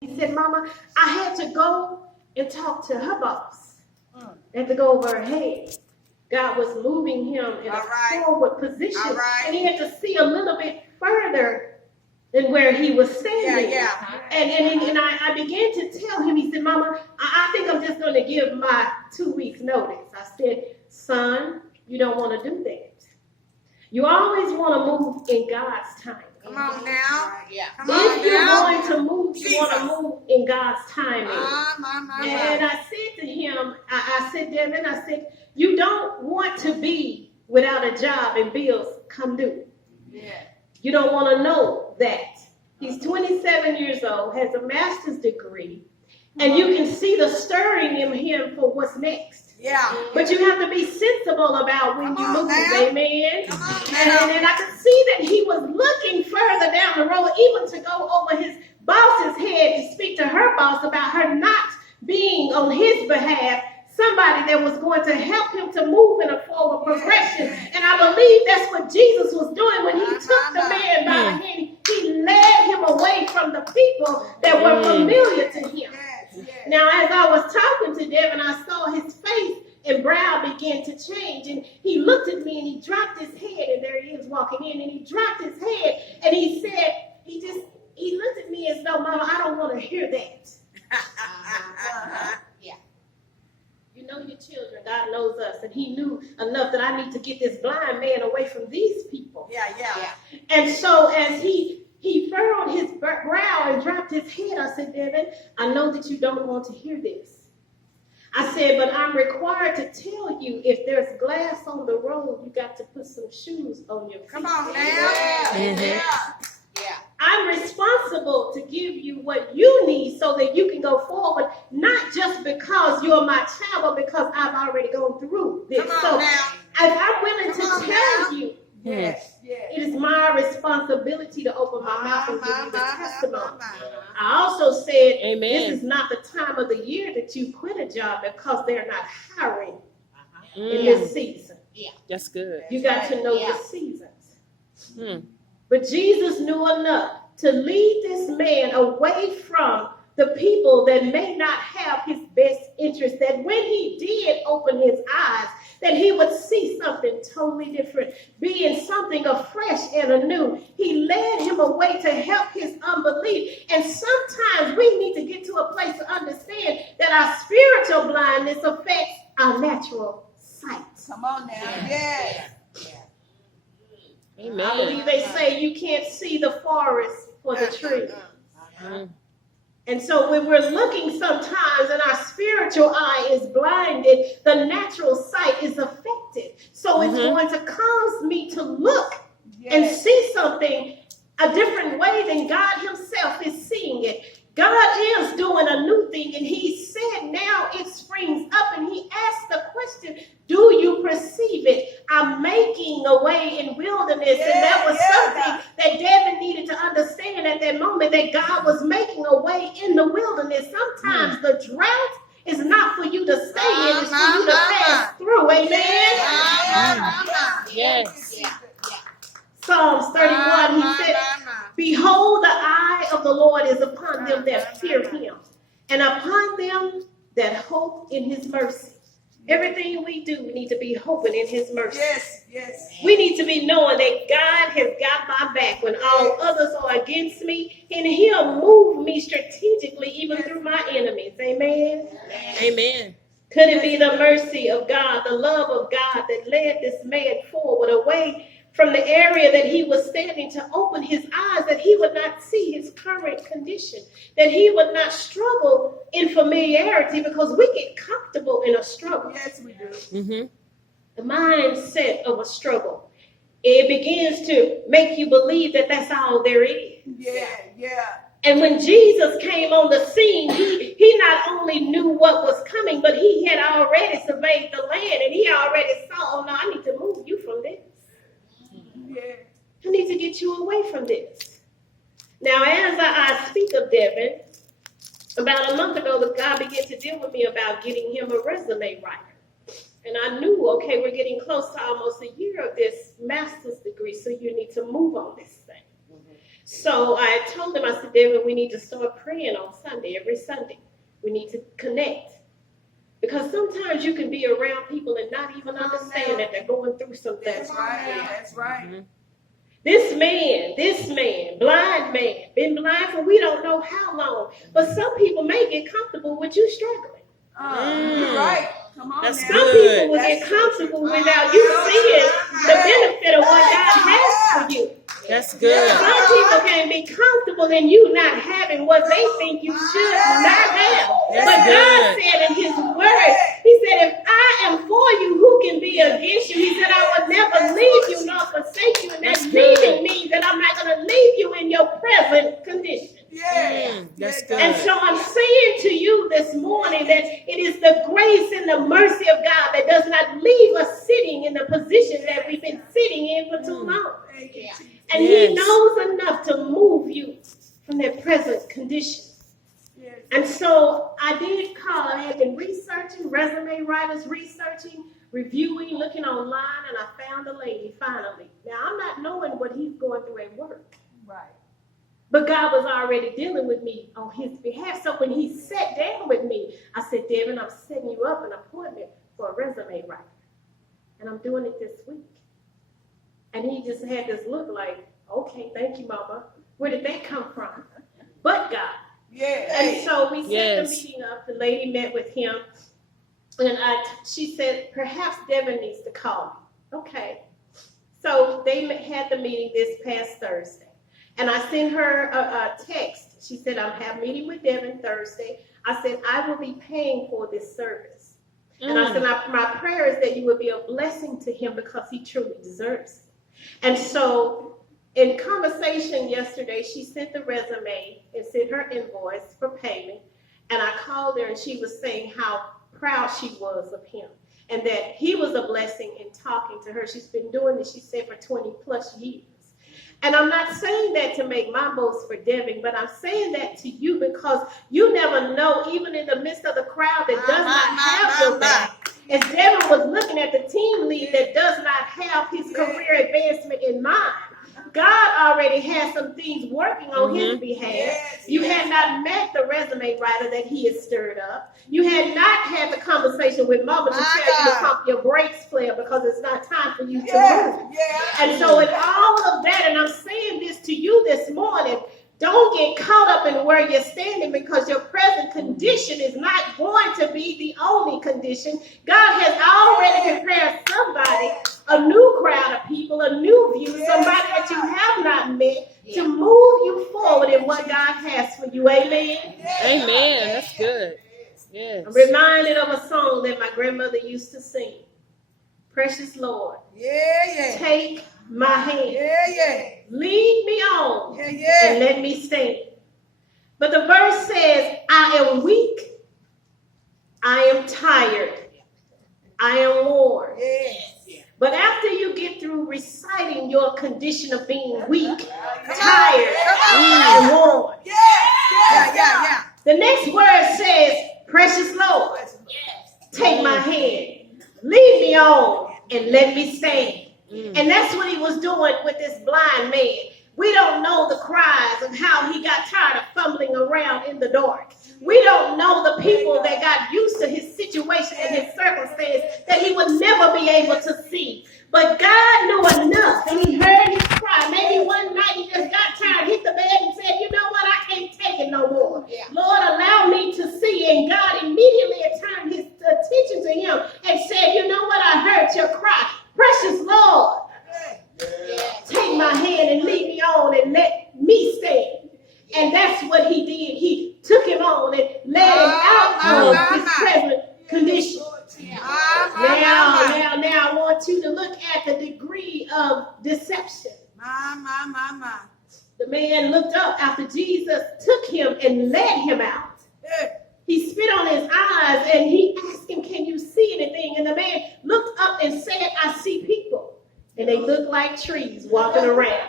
He said, Mama, I had to go and talk to her boss. I had to go over her head. God was moving him in a forward position. And he had to see a little bit further than where he was standing. And I began to tell him, he said, Mama, I think I'm just going to give my 2 weeks notice. I said, son, you don't want to do that. You always want to move in God's time. Come on now. If you're going to move, you want to move in God's timing. And I said to him, I said, Devin, I said, you don't want to be without a job and bills come due. You don't want to know that. He's 27 years old, has a master's degree, and you can see the stirring in him for what's next. But you have to be sensible about when you move, amen. And I could see that he was looking further down the road, even to go over his boss's head to speak to her boss about her not being on his behalf somebody that was going to help him to move in a forward progression. And I believe that's what Jesus was doing when he took the man by the hand. He led him away from the people that were familiar to him. Now, as I was talking to Devin, I saw his face and brow begin to change. And he looked at me and he dropped his head. And there he is walking in. And he dropped his head and he said, he looked at me as though, Mama, I don't want to hear that. You know your children. God knows us. And he knew enough that I need to get this blind man away from these people. And so as he furrowed his brow and dropped his head, I said, Devin, I know that you don't want to hear this. I said, but I'm required to tell you, if there's glass on the road, you got to put some shoes on your feet. Come on now. I'm responsible to give you what you need so that you can go forward, not just because you're my child, but because I've already gone through this. So I'm willing to tell you, it is my responsibility to open my mouth and give you the testimony. I also said, this is not the time of the year that you quit a job because they're not hiring in this season. That's good. You got to know the seasons. But Jesus knew enough to lead this man away from the people that may not have his best interest, that when he did open his eyes, that he would see something totally different, being something afresh and anew. He led him away to help his unbelief. And sometimes we need to get to a place to understand that our spiritual blindness affects our natural sight. Come on now. Amen. I believe they say you can't see the forest for the tree. And so when we're looking sometimes and our spiritual eye is blinded, the natural sight is affected. So it's going to cause me to look and see something a different way than God himself is seeing it. God is doing a new thing, and he said now it springs up, and he asked the question, do you perceive it? I'm making a way in wilderness, and that was something that David needed to understand at that moment, that God was making a way in the wilderness. Sometimes the drought is not for you to stay in, it's for you to pass through. Amen? Yes. Psalms 31, he said, behold, the eye of the Lord is upon them that fear him, and upon them that hope in his mercy. Everything we do, we need to be hoping in his mercy. We need to be knowing that God has got my back when all others are against me, and he'll move me strategically even through my enemies. Amen? Amen. Could it be the mercy of God, the love of God that led this man forward away from the area that he was standing, to open his eyes, that he would not see his current condition, that he would not struggle in familiarity, because we get comfortable in a struggle. Yes, we do. The mindset of a struggle, it begins to make you believe that that's all there is. And when Jesus came on the scene, he not only knew what was coming, but he had already surveyed the land, and he already saw, oh no, I need to move you from this. I need to get you away from this. Now, as I speak of Devin, about a month ago, God began to deal with me about getting him a resume writer. And I knew, okay, we're getting close to almost a year of this master's degree, so you need to move on this thing. So I told him, I said, David, we need to start praying on Sunday, every Sunday. We need to connect. Because sometimes you can be around people and not even understand that they're going through some things. That's right. That's right. Mhm. This man, blind man, been blind for we don't know how long. But some people may get comfortable with you struggling. You're right. Come on That's now. Some good. people will get comfortable without you seeing the benefit of what God has for you. That's good. Some people can be comfortable in you not having what they think you should not have. That's But God good. said in His Word, He said, if I am for you, who can be against you? He said, I will never leave you nor forsake you. And that That's good. leaving means that I'm not going to leave you in your present condition. That's And good. so I'm saying to you this morning that it is the grace and the mercy of God that does not leave us sitting in the position that we've been sitting in for too long. And He Yes. knows enough to move you from that present condition. And so I did call. I had been researching, resume writers researching, reviewing, looking online, and I found a lady finally. Now, I'm not knowing what he's going through at work. Right. But God was already dealing with me on his behalf. So when he sat down with me, I said, Devin, I'm setting you up an appointment for a resume writer. And I'm doing it this week. And he just had this look like, okay, thank you, Mama. Where did that come from? But God. And so we set the meeting up. The lady met with him. And she said, perhaps Devin needs to call me. Okay. So they had the meeting this past Thursday. And I sent her a text. She said, I have a meeting with Devin Thursday. I said, I will be paying for this service. And I said, my prayer is that you will be a blessing to him because he truly deserves it. And so in conversation yesterday, she sent the resume and sent her invoice for payment. And I called her and she was saying how proud she was of him and that he was a blessing in talking to her. She's been doing this, she said, for 20 plus years. And I'm not saying that to make my boast for Devin, but I'm saying that to you because you never know, even in the midst of the crowd that does not have your back. As Devin was looking at the team lead that does not have his career advancement in mind, God already has some things working on his behalf. You had not met the resume writer that he has stirred up. You had not had the conversation with Mama to tell you to pump your brakes, player, because it's not time for you to move. And so in all of that, and I'm saying this to you this morning, don't get caught up in where you're standing because your present condition is not going to be the only condition. God has already prepared somebody, a new crowd of people, a new view, somebody that you have not met to move you forward in what God has for you. Amen? Amen. That's good. Yes. I'm reminded of a song that my grandmother used to sing. Precious Lord, take my hand. Lead me on and let me stand. But the verse says, I am weak. I am tired. I am worn. But after you get through reciting your condition of being weak, tired, and worn, the next word says, precious Lord, take my hand. Lead me on and let me stand. And that's what he was doing with this blind man. We don't know the cries of how he got tired of fumbling around in the dark. We don't know the people that got used to his situation and his circumstance that he would never be able to see. But God knew enough and he heard his cry. Maybe one night he just got tired, hit the bed and said, you know what, I can't take it no more. Lord, allow me to see. And God immediately turned his attention to him and said, you know what, I heard your cry. Precious Lord, take my hand and lead me on and let me stand. And that's what he did. He took him on and led him out of his present condition. Now, I want you to look at the degree of deception. The man looked up after Jesus took him and led him out. He spit on his eyes and he asked him, can you see anything? And the man looked up and said, I see people. And they look like trees walking around.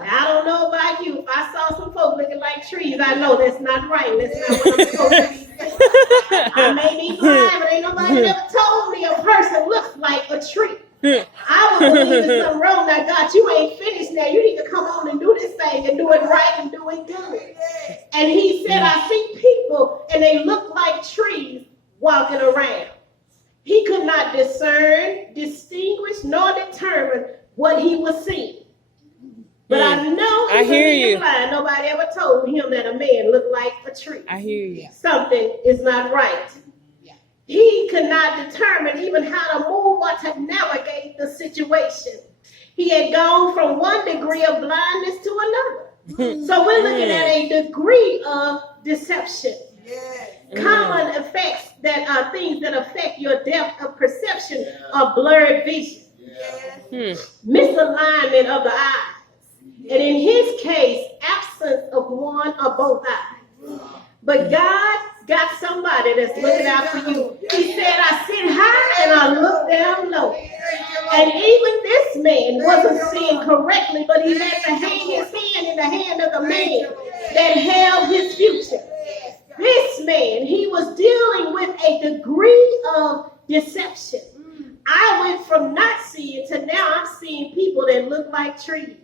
Now, I don't know about you. If I saw some folks looking like trees, I know that's not right. That's not what I'm supposed to be saying. I may be blind, but ain't nobody ever told me a person looks like a tree. I would believe there's something wrong. Now, God, you ain't finished now. You need to come on and do this thing and do it right and do it good. And he said, I see people and they look like trees walking around. He could not discern, distinguish, nor determine what he was seeing. But I know I hear you. Blind. Nobody ever told him that a man looked like a tree. I hear you. Something is not right. He could not determine even how to move or to navigate the situation. He had gone from one degree of blindness to another. So we're looking at a degree of deception. Common effects that are things that affect your depth of perception are blurred vision, misalignment of the eyes, and in his case, absence of one or both eyes. But God got somebody that's looking out for you. He said, I sit high and I look down low. And even this man wasn't seeing correctly, but he had to hang his hand in the hand of the man that held his future. This man, he was dealing with a degree of deception. I went from not seeing to now I'm seeing people that look like trees.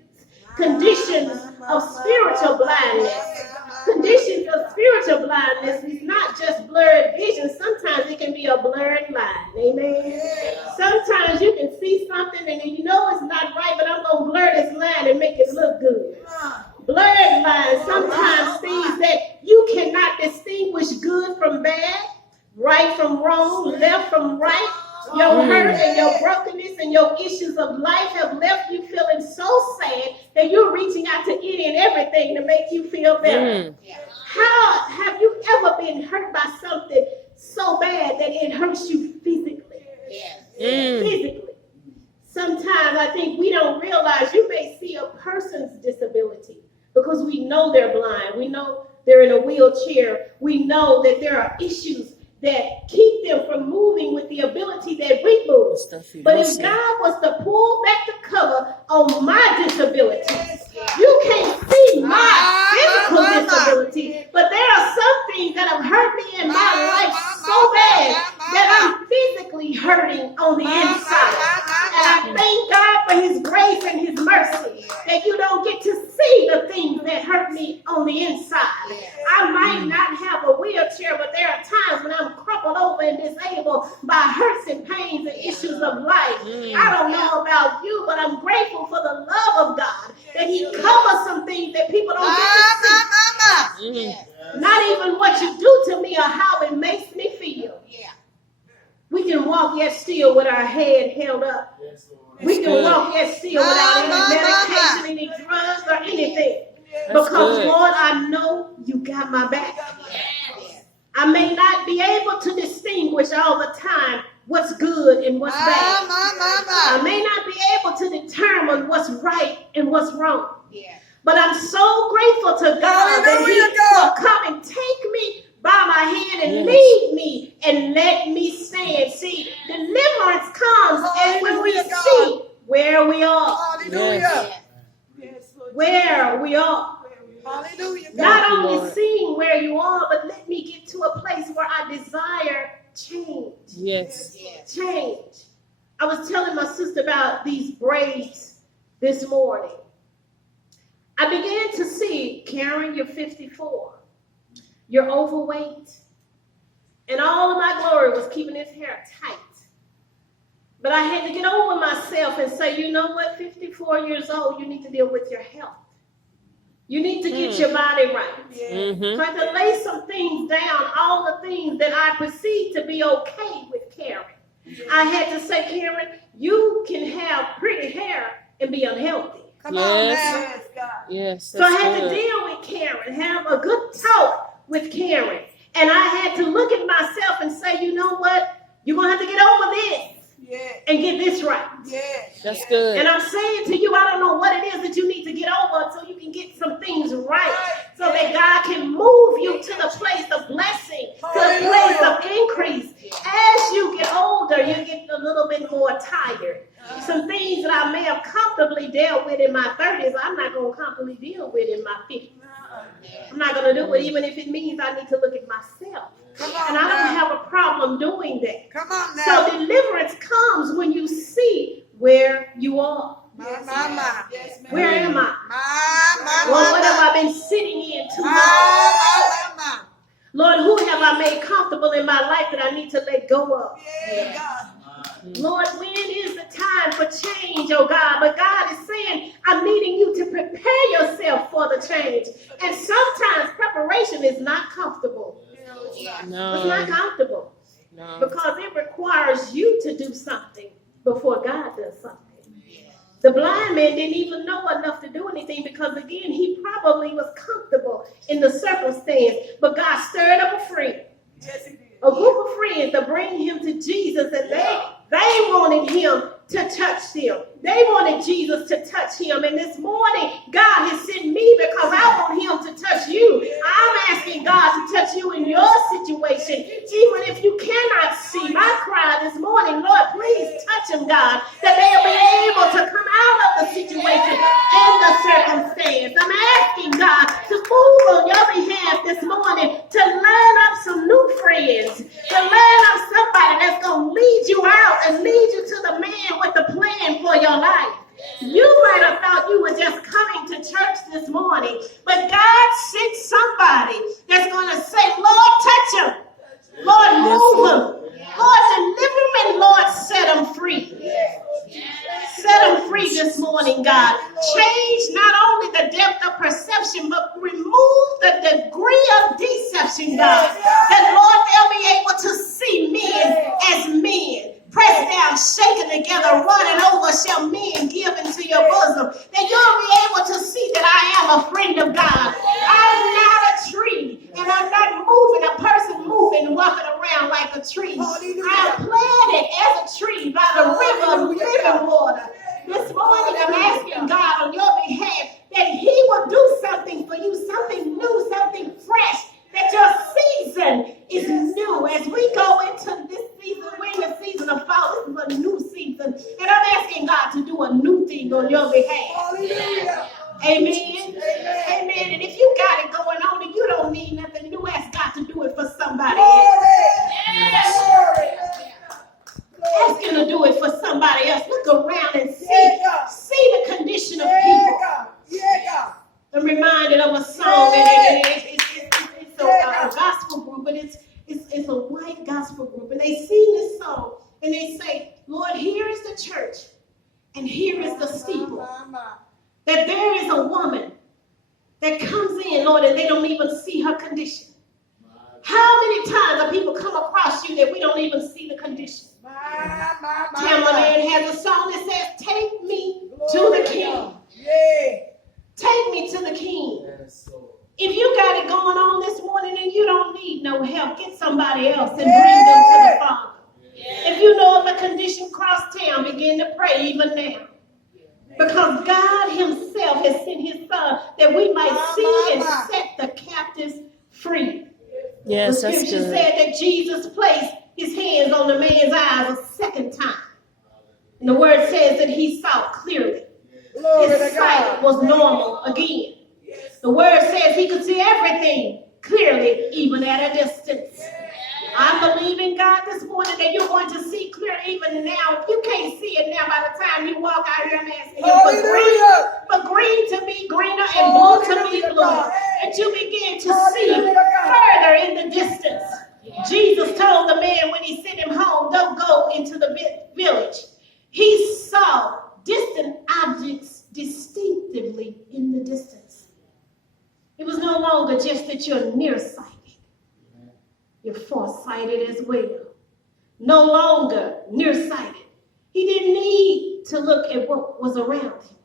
Conditions of spiritual blindness. Conditions of spiritual blindness is not just blurred vision. Sometimes it can be a blurred line. Amen. Sometimes you can see something and you know it's not right, but I'm going to blur this line and make it look good. Blurred lines, sometimes things that you cannot distinguish good from bad, right from wrong, left from right. Your hurt and your brokenness and your issues of life have left you feeling so sad that you're reaching out to any and everything to make you feel better. How have you ever been hurt by something so bad that it hurts you physically? Physically. Sometimes I think we don't realize you may see a person's disability because we know they're blind. We know they're in a wheelchair. We know that there are issues that keep them from moving with the ability that we move. But if God was to pull back the cover on my disability, you can't see my physical disability, but there are some things that have hurt me in my life so bad that I'm physically hurting on the inside. And I thank God for his grace and his mercy that you don't get to see the things that hurt me on the inside. I might not have a wheelchair, but there are times when I'm crumpled over and disabled by hurts and pains and issues of life. I don't know about you, but I'm grateful for the love of God that he covers some things that people don't get to see. Not even what you do to me or how it makes me feel. We can walk yet still with our head held up. We can walk yet still without any medication, any drugs, or anything. Because, Lord, I know you got my back. I may not be able to distinguish all the time what's good and what's bad. I may not be able to determine what's right and what's wrong. But I'm so grateful to God that he will come and take me by my hand and lead me and let me stand. See, deliverance comes as when we see where we are. Where we are. Not only seeing where you are, but let me get to a place where I desire change. Change. I was telling my sister about these braids this morning. I began to see, Caryn, you're 54. You're overweight. And all of my glory was keeping his hair tight. But I had to get over myself and say, you know what, 54 years old, you need to deal with your health. You need to get your body right. So I had to lay some things down, all the things that I perceived to be okay with Caryn. I had to say, Caryn, you can have pretty hair and be unhealthy. Come on, man. So I had to deal with Caryn, have a good talk with Caryn. And I had to look at myself and say, you know what? You're going to have to get over this. And get this right. That's good. And I'm saying to you, I don't know what it is that you need to get over so you can get some things right. So that God can move you to the place of blessing, to the place of increase. As you get older, you get a little bit more tired. Some things that I may have comfortably dealt with in my 30s, I'm not going to comfortably deal with in my 50s. I'm not going to do it, even if it means I need to look at myself. And I don't have a problem doing that. So deliverance comes when you see who have I made comfortable in my life that I need to let go of? Lord, when is the time for change, oh God? But God is saying, I'm needing you to prepare yourself for the change. And sometimes preparation is not comfortable. No. It's not comfortable. No. Because it requires you to do something before God does something. The blind man didn't even know enough to do anything because, again, he probably was comfortable in the circumstance. But God stirred up a friend, a group of friends to bring him to Jesus, and they wanted him to touch them. They wanted Jesus to touch him. And this morning, God has sent me because I want him to touch you. I'm asking God to touch you in your situation, even if you cannot see. My cry this morning, Lord, please touch them, God, that they'll be able to come out of the situation and the circumstance. I'm asking God to move on your behalf this morning to line up some new friends, to line up somebody that's going to lead you out and lead you to the man with the plan for your life. You might have thought you were just coming to church this morning, but God sent somebody that's going to say, Lord, touch him. Lord, move him. Lord, deliver him, and Lord, set him free. Set him free this morning, God. Change not only the depth of perception, but remove the degree of deception, God. That, Lord, they'll be able to see men as men. Pressed down, shaken together, running over, shall men give into your bosom. That you'll be able to see that I am a friend of God. I'm not a tree, and I'm not moving, a person moving, walking around like a tree. I'm planted as a tree by the river of living water. This morning, I'm asking God on your behalf that he will do something for you, something new, something fresh. That your season is new. As we go into this season, we're in the season of fall. This is a new season. And I'm asking God to do a new thing on your behalf. Hallelujah. Amen. Amen. And if you got it going on and you don't need nothing new, ask God to do it for somebody else. Ask him to do it for somebody else. Look around and see the condition of people. I'm reminded of a song, and it's a gospel group, but it's a white gospel group, and they sing this song, and they say, Lord, here is the church, and here is the steeple. That there is a woman that comes in, Lord, and they don't even see her condition. How many times have people come across you that we don't even see the condition? Timberland has a song that says, take me to the king. Take me to the king. If you got it going on this morning and you don't need no help, get somebody else and bring them to the Father. If you know of a condition cross town, begin to pray even now. Because God himself has sent his son that we might see and set the captives free. Yes, the that's scripture good. said that Jesus placed his hands on the man's eyes a second time. And the word says that he saw clearly. His sight was normal again. The word says he could see everything clearly, even at a distance. I'm believing God this morning that you're going to see clearly even now. If you can't see it now, by the time you walk out here, I'm asking you for green to be greener and blue to be blue. And you begin to see further in the distance. Jesus told the man when he sent him home, don't go into the village. He saw distant objects distinctively in the distance. It was no longer just that you're nearsighted. You're farsighted as well. No longer nearsighted. He didn't need to look at what was around him.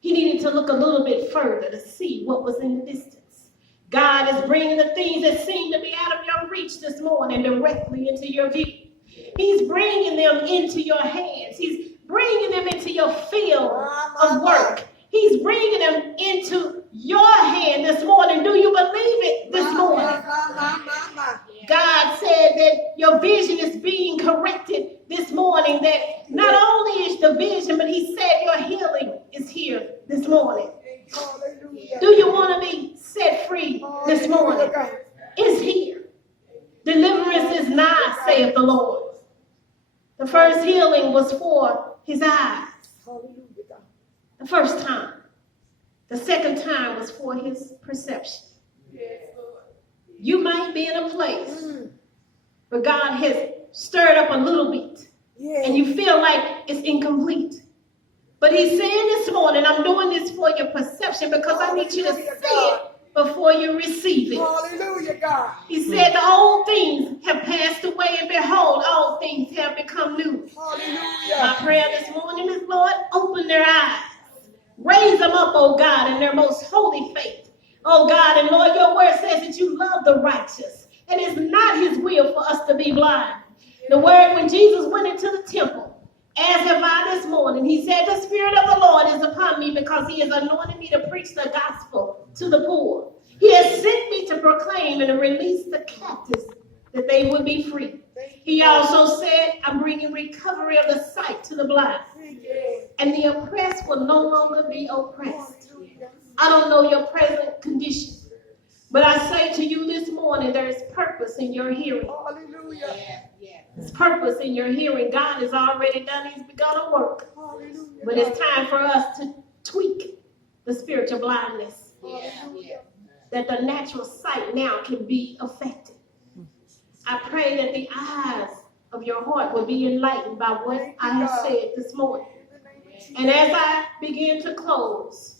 He needed to look a little bit further to see what was in the distance. God is bringing the things that seem to be out of your reach this morning directly into your view. He's bringing them into your hands. He's bringing them into your field of work. He's bringing them into your hand this morning. Do you believe it this morning? God said that your vision is being corrected this morning. That not only is the vision, but he said your healing is here this morning. Do you want to be set free this morning? It's here. Deliverance is nigh, saith the Lord. The first healing was for his eyes. The first time. The second time was for his perception. You might be in a place where God has stirred up a little bit, and you feel like it's incomplete. But he's saying this morning, I'm doing this for your perception because I need you to see it before you receive it. Hallelujah, God. He said the old things have passed away, and behold, all things have become new. Hallelujah. My prayer this morning is, Lord, open their eyes. Raise them up, oh God, in their most holy faith. Oh God, and Lord, your word says that you love the righteous. And it's not his will for us to be blind. The word, when Jesus went into the temple, as have I this morning, he said, the Spirit of the Lord is upon me because he has anointed me to preach the gospel to the poor. He has sent me to proclaim and to release the captives that they would be free. He also said, I'm bringing recovery of the sight to the blind. And the oppressed will no longer be oppressed. I don't know your present condition, but I say to you this morning, there is purpose in your hearing. Hallelujah. There's purpose in your hearing. God has already done his begun to work. But it's time for us to tweak the spiritual blindness. That the natural sight now can be affected. I pray that the eyes of your heart will be enlightened by what I have said this morning. And as I begin to close,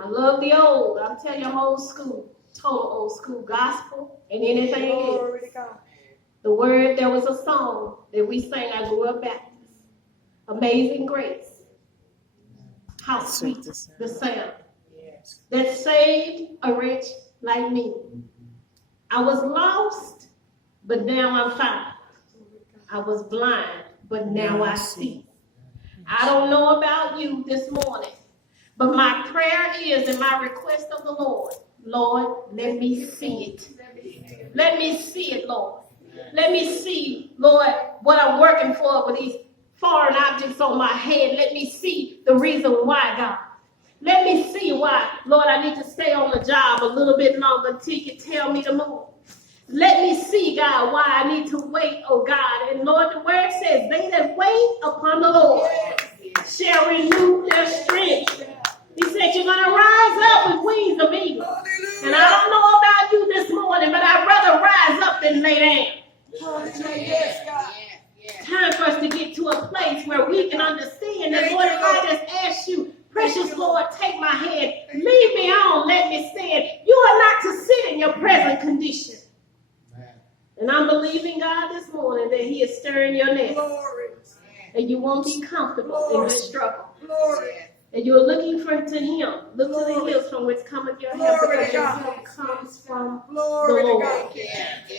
I love the old, I'm telling you, old school, total old school gospel and anything else. The word, there was a song that we sang, I grew up Baptist. Amazing Grace. How sweet the sound that saved a wretch like me. I was lost, but now I'm found. I was blind, but now I see. I don't know about you this morning, but my prayer is and my request of the Lord, Lord, let me see it. Let me see it, Lord. Let me see, Lord, what I'm working for with these foreign objects on my head. Let me see the reason why, God. Let me see why, Lord, I need to stay on the job a little bit longer until you tell me to move. Let me see, God, why I need to wait, oh God. And Lord, the word says, they that wait upon the Lord shall renew their strength. He said, you're going to rise up with wings of eagles. And I don't know about you this morning, but I'd rather rise up than lay down. Time for us to get to a place where we can understand that, Lord, if I just ask you, precious Lord, take my hand, lead me on, let me stand. You are not to sit in your present condition. And I'm believing, God, this morning that he is stirring your nest. And you won't be comfortable in this struggle. And you're looking to him. Look to the hills from which cometh your help, because your help comes from the Lord.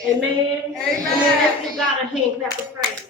Amen. Amen. Let's give God a hand clap of praise.